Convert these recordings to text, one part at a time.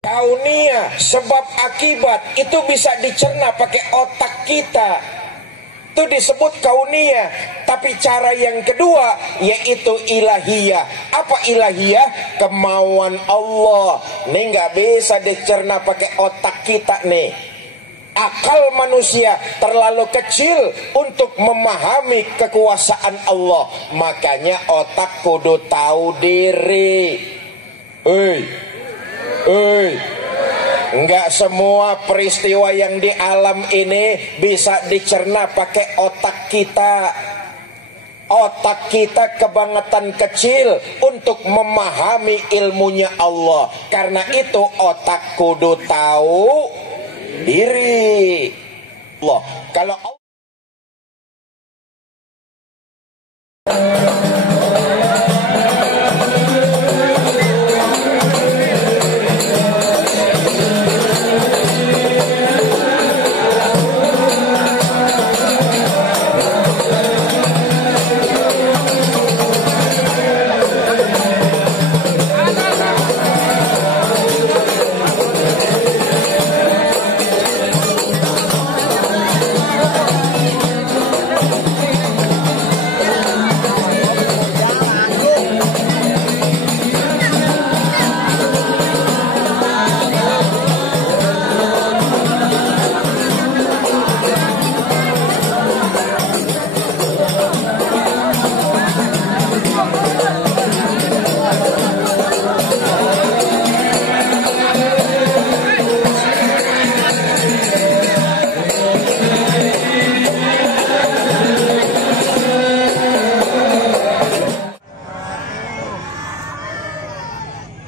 Kaunia, sebab akibat itu bisa dicerna pakai otak kita. Itu disebut kaunia. Tapi cara yang kedua yaitu ilahiyah. Apa ilahiyah? Kemauan Allah. Ini nggak bisa dicerna pakai otak kita nih. Akal manusia terlalu kecil untuk memahami kekuasaan Allah. Makanya otak kudu tahu diri. Enggak semua peristiwa yang di alam ini bisa dicerna pakai otak kita. Otak kita kebangetan kecil untuk memahami ilmunya Allah. Karena itu otak kudu tahu diri. Allah, kalau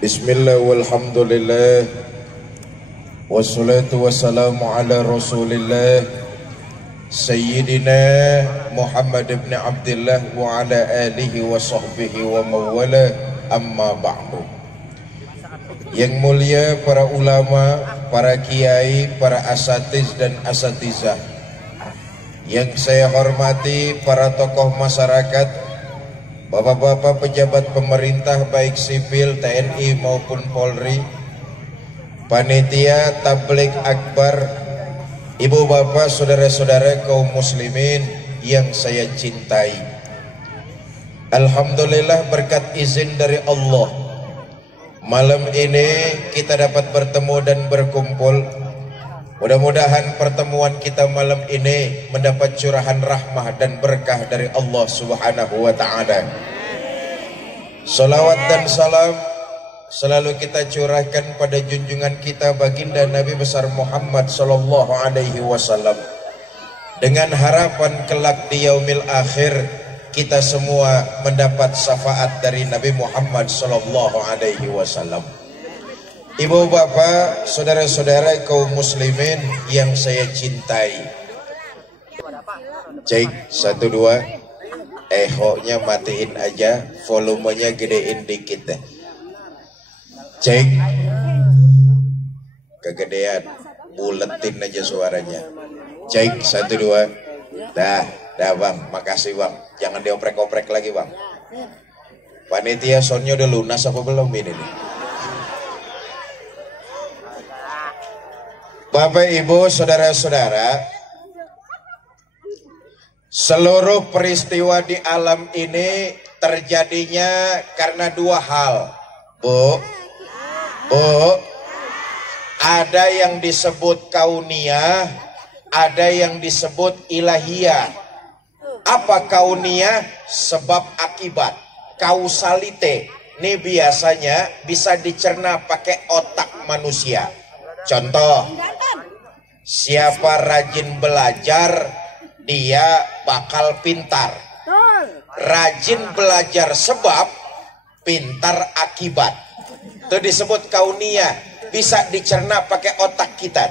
Bismillah walhamdulillah wassalatu wassalamu ala rasulillah Sayyidina Muhammad ibn Abdullah wa ala alihi wa sahbihi wa mawala, amma ba'du. Yang mulia para ulama, para kiai, para asatiz dan asatizah, yang saya hormati para tokoh masyarakat, bapak-bapak pejabat pemerintah baik sipil, TNI maupun Polri, panitia tabligh akbar, ibu bapak, saudara-saudara kaum muslimin yang saya cintai. Alhamdulillah berkat izin dari Allah, malam ini kita dapat bertemu dan berkumpul. Mudah-mudahan pertemuan kita malam ini mendapat curahan rahmah dan berkah dari Allah Subhanahu wa ta'ala. Salawat dan salam selalu kita curahkan pada junjungan kita baginda Nabi besar Muhammad sallallahu alaihi wasallam, dengan harapan kelak di yaumil akhir kita semua mendapat syafaat dari Nabi Muhammad sallallahu alaihi wasallam. Ibu bapak, saudara-saudara kaum muslimin yang saya cintai. Cek 1 2. Ehonya matiin aja, volumenya gedein dikit deh. Cek. Kegedean, buletin aja suaranya. Cek 1 2. Dah bang, makasih bang. Jangan dioprek-oprek lagi bang. Panitia soundnya udah lunas apa belum ini nih? Bapak, Ibu, saudara-saudara, seluruh peristiwa di alam ini terjadinya karena 2 hal. Bu, ada yang disebut kauniyah, ada yang disebut ilahiyah. Apa kauniyah? Sebab akibat, kausalite. Ini biasanya bisa dicerna pakai otak manusia. Contoh, siapa rajin belajar, dia bakal pintar. Rajin belajar sebab, pintar akibat. Itu disebut kauniyah, bisa dicerna pakai otak kita.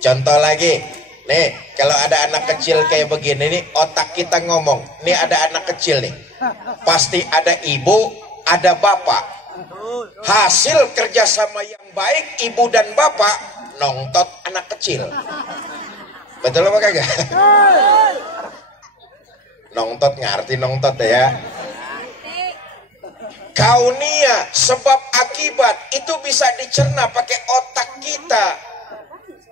Contoh lagi, nih kalau ada anak kecil kayak begini nih, otak kita ngomong, nih ada anak kecil nih, pasti ada ibu, ada bapak. Hasil kerjasama yang baik ibu dan bapak nongtot anak kecil. Betul apa kagak? Nongtot, ngerti nongtot ya? Kaunia, sebab akibat, itu bisa dicerna pakai otak kita.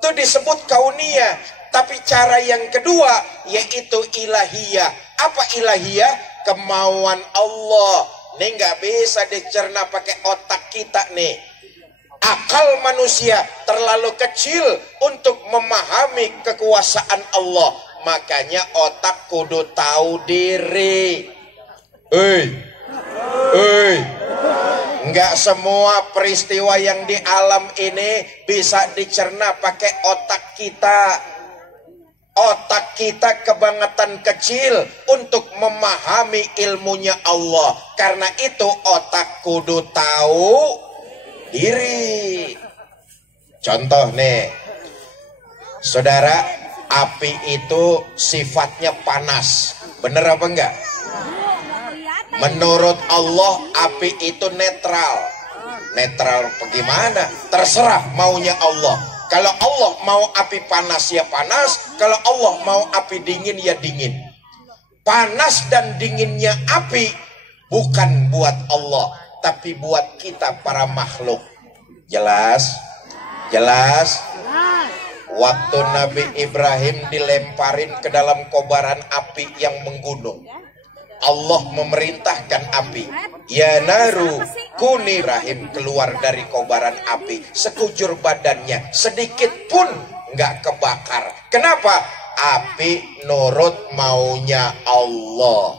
Itu disebut kaunia. Tapi cara yang kedua yaitu ilahiyah. Apa ilahiyah? Kemauan Allah. Ini nggak bisa dicerna pakai otak kita nih. Akal manusia terlalu kecil untuk memahami kekuasaan Allah. Makanya otak kudu tahu diri. Enggak semua peristiwa yang di alam ini bisa dicerna pakai otak kita. Otak kita kebangetan kecil untuk memahami ilmunya Allah. Karena itu otak kudu tahu diri. Contoh nih, saudara, api itu sifatnya panas. Bener apa enggak? Menurut Allah api itu netral. Netral bagaimana? Terserah maunya Allah. Kalau Allah mau api panas ya panas, kalau Allah mau api dingin ya dingin. Panas dan dinginnya api bukan buat Allah, tapi buat kita para makhluk. Jelas? Jelas? Waktu Nabi Ibrahim dilemparin ke dalam kobaran api yang menggunung, Allah memerintahkan api, ya naru kuni. Ibrahim keluar dari kobaran api, sekujur badannya sedikit pun nggak kebakar. Kenapa? Api nurut maunya Allah.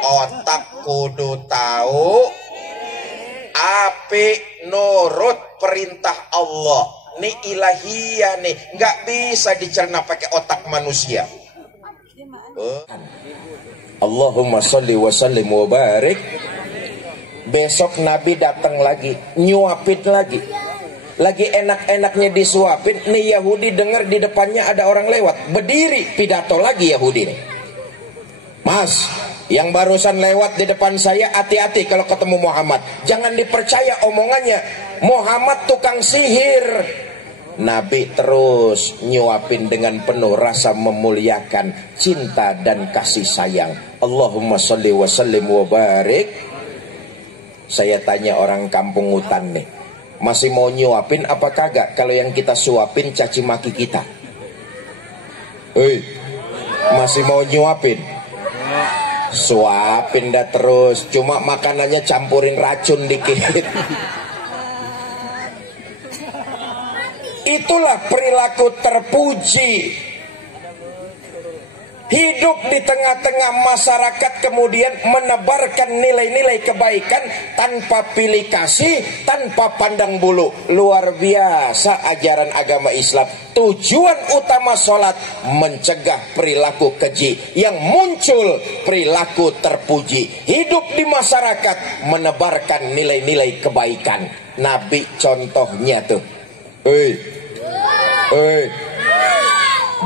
Otak kudu tahu api nurut perintah Allah. Ini ilahiyah nih, nggak bisa dicerna pakai otak manusia. Allahumma sholli wa sallim wa barik. Besok Nabi datang lagi, nyuapin lagi. Lagi enak-enaknya disuapin, nih Yahudi dengar di depannya ada orang lewat, berdiri pidato lagi Yahudi nih. Mas, yang barusan lewat di depan saya, hati-hati kalau ketemu Muhammad. Jangan dipercaya omongannya, Muhammad tukang sihir. Nabi terus nyuapin dengan penuh rasa memuliakan, cinta dan kasih sayang. Allahumma sholli wa sallim wa barik. Saya tanya orang kampung hutan nih, masih mau nyuapin apa kagak kalau yang kita suapin caci maki kita? Masih mau nyuapin? Suapin dah terus, cuma makanannya campurin racun dikit. Itulah perilaku terpuji. Hidup di tengah-tengah masyarakat kemudian menebarkan nilai-nilai kebaikan tanpa pilih kasih, tanpa pandang bulu. Luar biasa ajaran agama Islam. Tujuan utama sholat mencegah perilaku keji, yang muncul perilaku terpuji. Hidup di masyarakat menebarkan nilai-nilai kebaikan. Nabi contohnya tuh.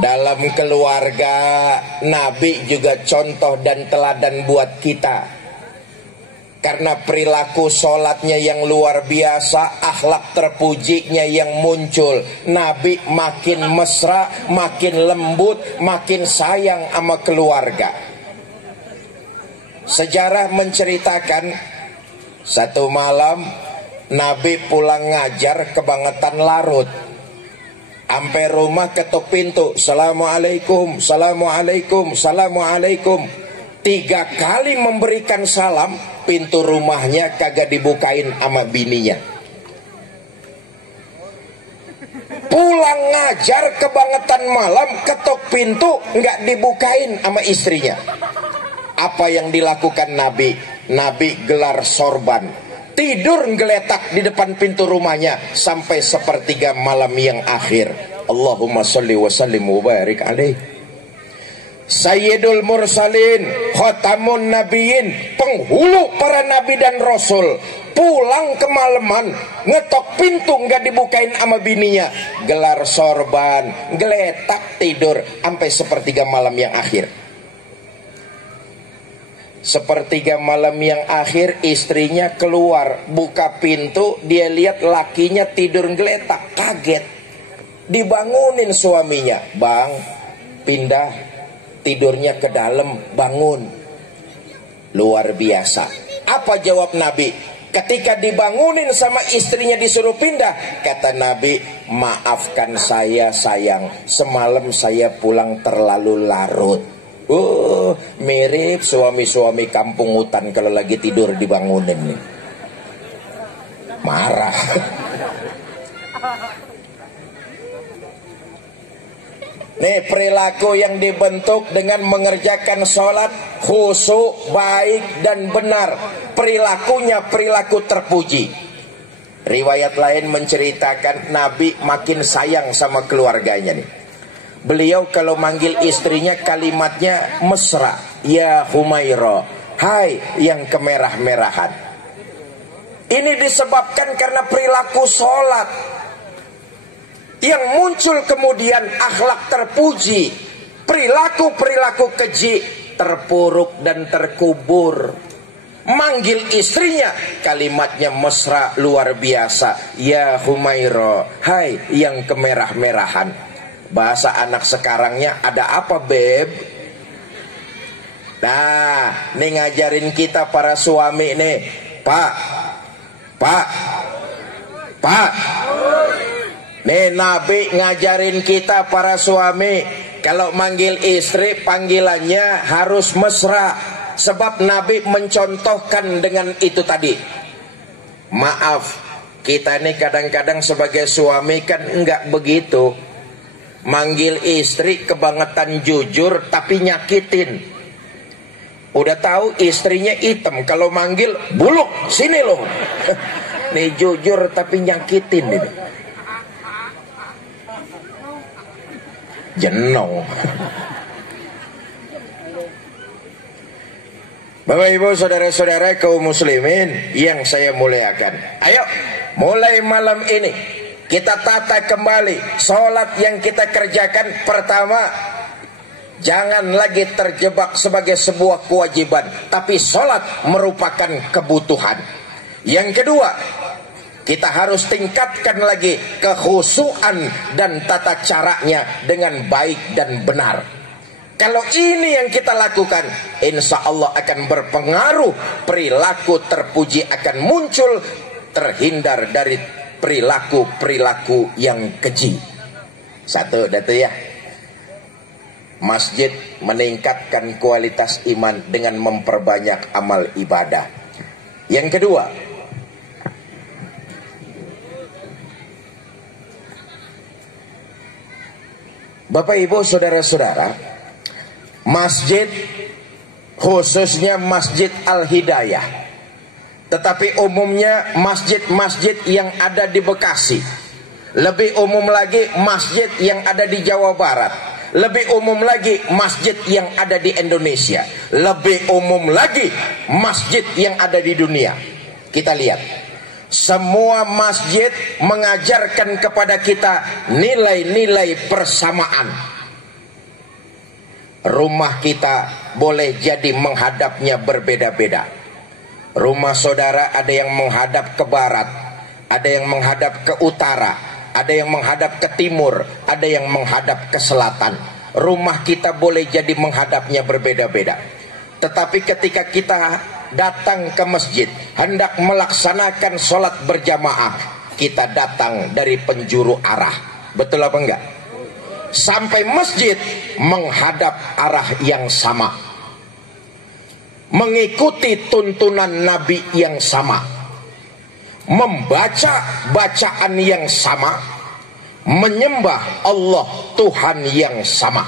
Dalam keluarga, Nabi juga contoh dan teladan buat kita. Karena perilaku sholatnya yang luar biasa, akhlak terpujinya yang muncul, Nabi makin mesra, makin lembut, makin sayang sama keluarga. Sejarah menceritakan, satu malam Nabi pulang ngajar kebangetan larut. Sampai rumah ketuk pintu, Assalamualaikum, Assalamualaikum, Assalamualaikum. 3 kali memberikan salam, pintu rumahnya kagak dibukain sama bininya. Pulang ngajar kebangetan malam, ketuk pintu nggak dibukain sama istrinya. Apa yang dilakukan Nabi? Nabi gelar sorban, tidur ngeletak di depan pintu rumahnya sampai sepertiga malam yang akhir. Allahumma sholli wa sallim wa barik alaih. Sayyidul Mursalin, Khatamun Nabiyyin, penghulu para nabi dan rasul, pulang kemalaman, ngetok pintu nggak dibukain sama bininya, gelar sorban, geletak tidur sampai sepertiga malam yang akhir. Sepertiga malam yang akhir istrinya keluar, buka pintu, dia lihat lakinya tidur geletak, kaget. Dibangunin suaminya, "Bang, pindah tidurnya ke dalam, bangun." Luar biasa. Apa jawab Nabi? Ketika dibangunin sama istrinya disuruh pindah, kata Nabi, maafkan saya sayang, semalam saya pulang terlalu larut. Mirip suami-suami kampung hutan kalau lagi tidur dibangunin nih. Marah. Nih perilaku yang dibentuk dengan mengerjakan sholat khusyuk, baik dan benar. Perilakunya perilaku terpuji. Riwayat lain menceritakan Nabi makin sayang sama keluarganya nih. Beliau kalau manggil istrinya kalimatnya mesra. Ya Humaira, hai yang kemerah-merahan. Ini disebabkan karena perilaku sholat yang muncul kemudian akhlak terpuji, perilaku-perilaku keji terpuruk dan terkubur. Manggil istrinya kalimatnya mesra luar biasa. Ya Humaira, hai yang kemerah-merahan. Bahasa anak sekarangnya ada apa beb? Nah, nih ngajarin kita para suami nih. Pak. Nih Nabi ngajarin kita para suami, kalau manggil istri panggilannya harus mesra. Sebab Nabi mencontohkan dengan itu tadi. Maaf, kita nih kadang-kadang sebagai suami kan enggak begitu. Manggil istri kebangetan jujur tapi nyakitin. Udah tahu istrinya hitam, kalau manggil buluk sini loh. Nih jujur tapi nyakitin ini. Jenong. Bapak ibu saudara-saudara kaum muslimin yang saya muliakan, ayo mulai malam ini kita tata kembali sholat yang kita kerjakan. Pertama, jangan lagi terjebak sebagai sebuah kewajiban, tapi sholat merupakan kebutuhan. Yang kedua, kita harus tingkatkan lagi kekhusyuan dan tata caranya dengan baik dan benar. Kalau ini yang kita lakukan, insya Allah akan berpengaruh. Perilaku terpuji akan muncul, terhindar dari perilaku-perilaku yang keji. Satu, datu ya. Masjid meningkatkan kualitas iman dengan memperbanyak amal ibadah. Yang kedua, Bapak Ibu saudara-saudara, masjid khususnya Masjid Al-Hidayah, tetapi umumnya masjid-masjid yang ada di Bekasi, lebih umum lagi masjid yang ada di Jawa Barat, lebih umum lagi masjid yang ada di Indonesia, lebih umum lagi masjid yang ada di dunia. Kita lihat, semua masjid mengajarkan kepada kita nilai-nilai persamaan. Rumah kita boleh jadi menghadapnya berbeda-beda. Rumah saudara ada yang menghadap ke barat, ada yang menghadap ke utara, ada yang menghadap ke timur, ada yang menghadap ke selatan. Rumah kita boleh jadi menghadapnya berbeda-beda. Tetapi ketika kita datang ke masjid, hendak melaksanakan sholat berjamaah, kita datang dari penjuru arah. Betul apa enggak? Sampai masjid menghadap arah yang sama, mengikuti tuntunan Nabi yang sama, membaca bacaan yang sama, menyembah Allah Tuhan yang sama.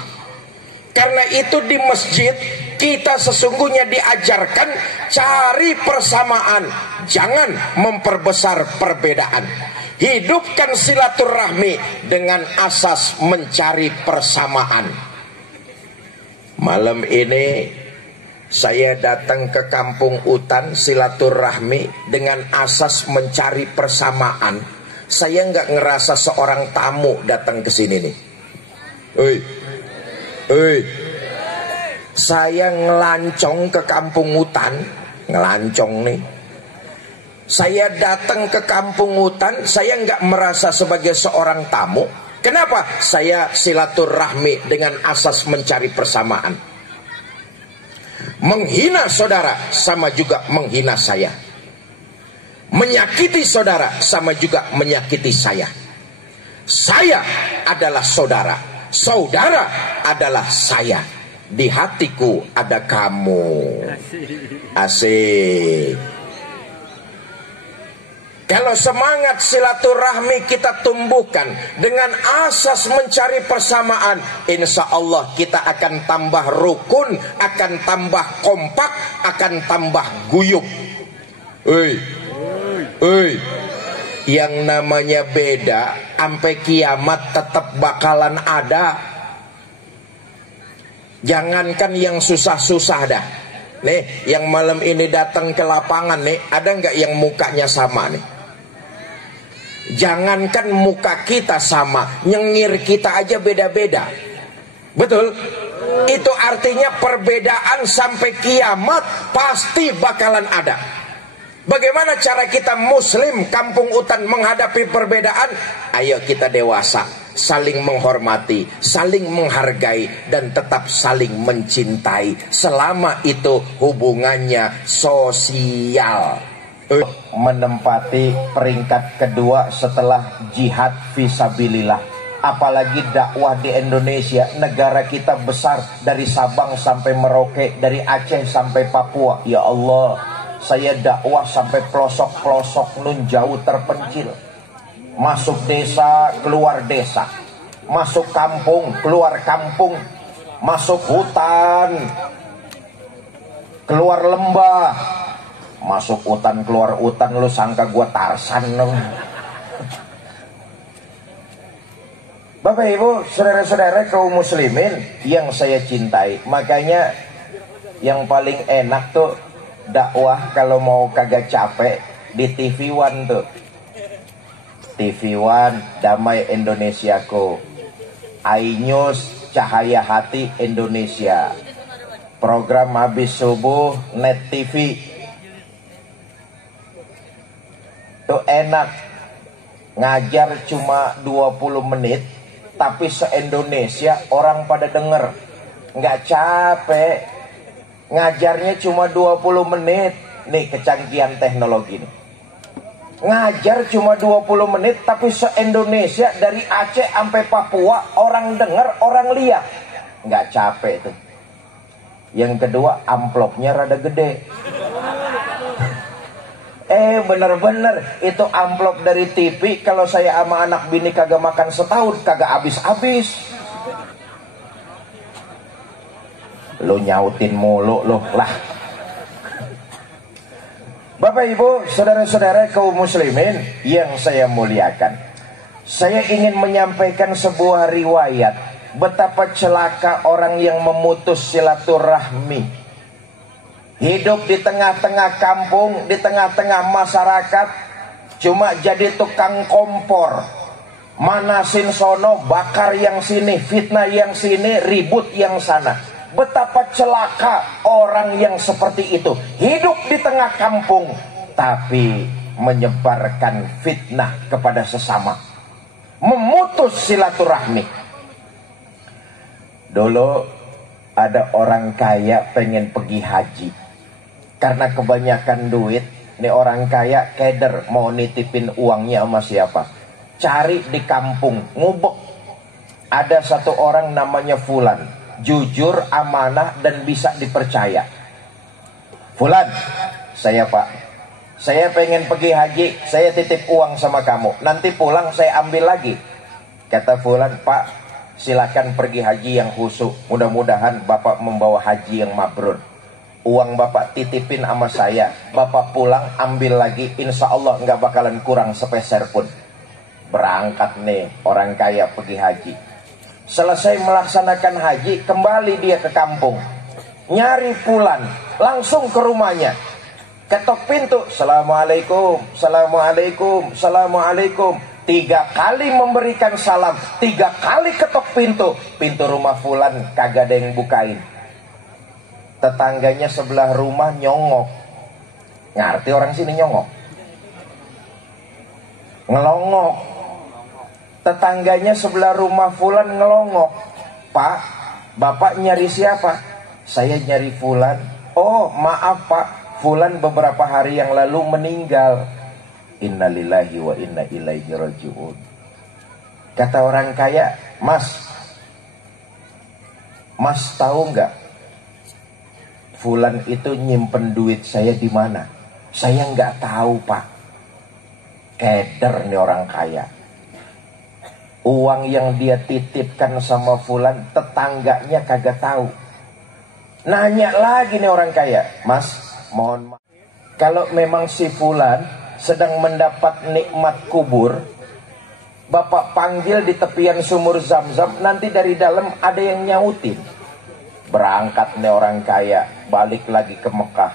Karena itu di masjid kita sesungguhnya diajarkan cari persamaan, jangan memperbesar perbedaan. Hidupkan silaturahmi dengan asas mencari persamaan. Malam ini saya datang ke kampung hutan silaturahmi dengan asas mencari persamaan. Saya nggak ngerasa seorang tamu datang ke sini nih. Saya ngelancong ke kampung hutan, ngelancong nih. Saya datang ke kampung hutan, saya nggak merasa sebagai seorang tamu. Kenapa? Saya silaturahmi dengan asas mencari persamaan. Menghina saudara sama juga menghina saya. Menyakiti saudara sama juga menyakiti saya. Saya adalah saudara, saudara adalah saya. Di hatiku ada kamu. Asik. Kalau semangat silaturahmi kita tumbuhkan dengan asas mencari persamaan, insya Allah kita akan tambah rukun, akan tambah kompak, akan tambah guyup. Yang namanya beda sampai kiamat tetap bakalan ada. Jangankan yang susah-susah dah. Nih, yang malam ini datang ke lapangan nih, ada nggak yang mukanya sama nih? Jangankan muka kita sama, nyengir kita aja beda-beda. Betul? Itu artinya perbedaan sampai kiamat pasti bakalan ada. Bagaimana cara kita muslim kampung Utan menghadapi perbedaan? Ayo kita dewasa, saling menghormati, saling menghargai, dan tetap saling mencintai. Selama itu hubungannya sosial. Menempati peringkat kedua setelah jihad fisabilillah. Apalagi dakwah di Indonesia, negara kita besar, dari Sabang sampai Merauke, dari Aceh sampai Papua. Ya Allah, saya dakwah sampai pelosok-pelosok nun jauh terpencil. Masuk desa, keluar desa. Masuk kampung, keluar kampung. Masuk hutan, keluar lembah. Masuk hutan, keluar hutan, lu sangka gua Tarsan lu. Bapak Ibu, saudara-saudara kaum muslimin yang saya cintai, makanya yang paling enak tuh dakwah kalau mau kagak capek di TV One tuh. TV One, Damai Indonesiaku. iNews, Cahaya Hati Indonesia. Program habis subuh, Net TV. Tuh enak. Ngajar cuma 20 menit, tapi se-Indonesia orang pada denger. Nggak capek. Ngajarnya cuma 20 menit. Nih kecanggihan teknologi nih. Ngajar cuma 20 menit, tapi se-Indonesia dari Aceh sampai Papua orang denger, orang lihat. Nggak capek tuh. Yang kedua, amplopnya rada gede. Bener-bener itu amplop dari TV. Kalau saya sama anak bini kagak makan setahun, kagak habis-habis. Lu nyautin mulu lu lah. Bapak Ibu, saudara-saudara kaum muslimin yang saya muliakan, saya ingin menyampaikan sebuah riwayat betapa celaka orang yang memutus silaturahmi. Hidup di tengah-tengah kampung, di tengah-tengah masyarakat, cuma jadi tukang kompor. Manasin sono, bakar yang sini, fitnah yang sini, ribut yang sana. Betapa celaka orang yang seperti itu. Hidup di tengah kampung, tapi menyebarkan fitnah kepada sesama. Memutus silaturahmi. Dulu ada orang kaya pengen pergi haji. Karena kebanyakan duit, nih orang kaya keder mau nitipin uangnya sama siapa. Cari di kampung, ngubek. Ada satu orang namanya Fulan, jujur, amanah, dan bisa dipercaya. Fulan, saya Pak, saya pengen pergi haji, saya titip uang sama kamu. Nanti pulang saya ambil lagi. Kata Fulan, Pak, silakan pergi haji yang khusyuk. Mudah-mudahan Bapak membawa haji yang mabrur. Uang Bapak titipin sama saya, Bapak pulang ambil lagi, insya Allah nggak bakalan kurang sepeser pun. Berangkat nih orang kaya pergi haji. Selesai melaksanakan haji, kembali dia ke kampung. Nyari Fulan, langsung ke rumahnya. Ketok pintu, Assalamualaikum, Assalamualaikum, Assalamualaikum. 3 kali memberikan salam, 3 kali ketok pintu. Pintu rumah Fulan kagak ada yang bukain. Tetangganya sebelah rumah nyongok. Ngerti orang sini nyongok? Ngelongok. Tetangganya sebelah rumah Fulan ngelongok. Pak, Bapak nyari siapa? Saya nyari Fulan. Oh maaf Pak, fulan beberapa hari yang lalu meninggal. Innalillahi wa inna ilaihi raji'un. Kata orang kaya, Mas tahu nggak fulan itu nyimpen duit saya di mana? Saya nggak tahu Pak. Keder nih orang kaya. Uang yang dia titipkan sama fulan, tetangganya kagak tahu. Nanya lagi nih orang kaya, Mas, mohon maaf, kalau memang si fulan sedang mendapat nikmat kubur, Bapak panggil di tepian sumur Zam-Zam, nanti dari dalam ada yang nyautin. Berangkat nih orang kaya, balik lagi ke Mekah.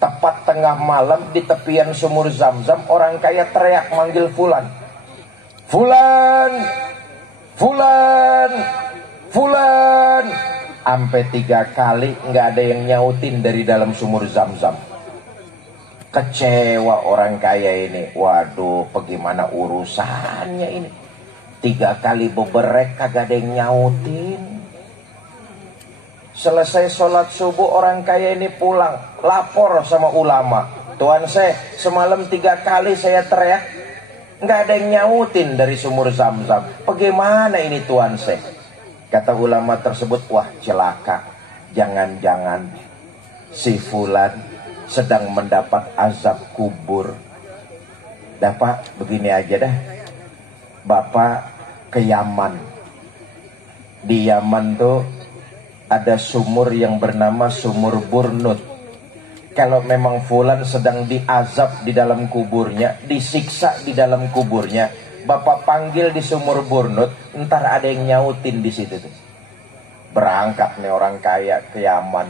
Tepat tengah malam di tepian sumur Zam-Zam, orang kaya teriak manggil fulan. Fulan, fulan, fulan. Sampai 3 kali nggak ada yang nyautin dari dalam sumur Zam-Zam. Kecewa orang kaya ini. Waduh, bagaimana urusannya ini? 3 kali beberek kagak ada yang nyautin. Selesai sholat subuh orang kaya ini pulang, lapor sama ulama. Tuan saya, semalam 3 kali saya teriak, nggak ada yang nyautin dari sumur Zam-Zam. Bagaimana ini Tuan saya? Kata ulama tersebut, wah celaka. Jangan-jangan si fulan sedang mendapat azab kubur. Dah Pak, begini aja dah. Bapak ke Yaman. Di Yaman tuh ada sumur yang bernama sumur Burnut. Kalau memang fulan sedang diazab di dalam kuburnya, disiksa di dalam kuburnya, Bapak panggil di sumur Burnut, ntar ada yang nyautin di situ tuh. Berangkat nih orang kaya ke Yaman.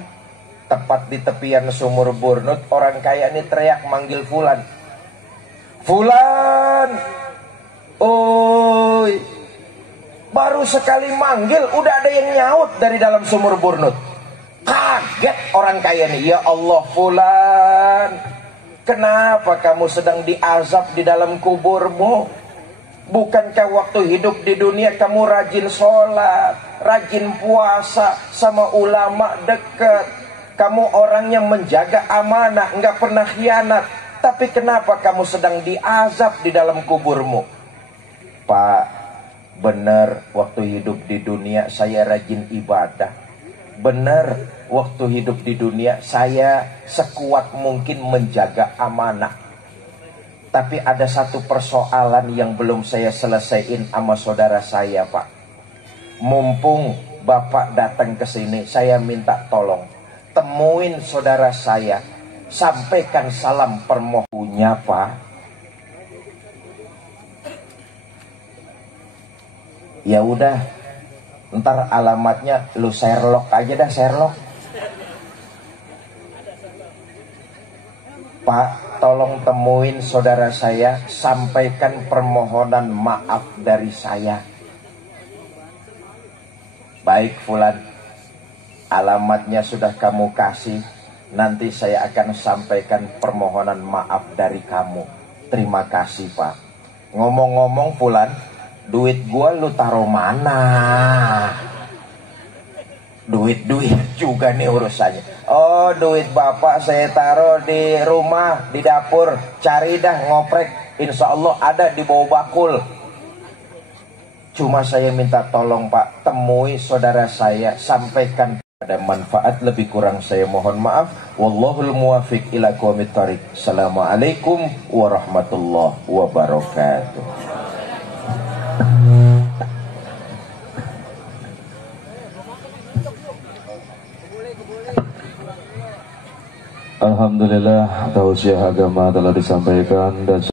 Tepat di tepian sumur Burnut, orang kaya ini teriak manggil fulan. Fulan, oi. Baru sekali manggil, udah ada yang nyaut dari dalam sumur Burnut. Kaget orang kaya nih, ya Allah fulan, kenapa kamu sedang diazab di dalam kuburmu? Bukankah waktu hidup di dunia kamu rajin sholat, rajin puasa, sama ulama dekat? Kamu orang yang menjaga amanah, nggak pernah khianat. Tapi kenapa kamu sedang diazab di dalam kuburmu? Pak, benar waktu hidup di dunia saya rajin ibadah. Benar waktu hidup di dunia saya sekuat mungkin menjaga amanah. Tapi ada satu persoalan yang belum saya selesaiin sama saudara saya Pak. Mumpung Bapak datang ke sini, saya minta tolong temuin saudara saya, sampaikan salam permohonannya Pak. Ya udah, ntar alamatnya lu Sherlock aja dah, Sherlock. Pak, tolong temuin saudara saya, sampaikan permohonan maaf dari saya. Baik fulan, alamatnya sudah kamu kasih, nanti saya akan sampaikan permohonan maaf dari kamu. Terima kasih Pak. Ngomong-ngomong fulan, duit gua lu taruh mana? Duit juga nih urusannya. Oh, duit Bapak saya taruh di rumah, di dapur. Cari dah ngoprek, insya Allah ada di bawah bakul. Cuma saya minta tolong Pak, temui saudara saya, sampaikan ada manfaat. Lebih kurang saya mohon maaf. Wallahul muwafiq ila aqwamit thoriq. Assalamualaikum warahmatullahi wabarakatuh. Alhamdulillah, tausiah agama telah disampaikan dan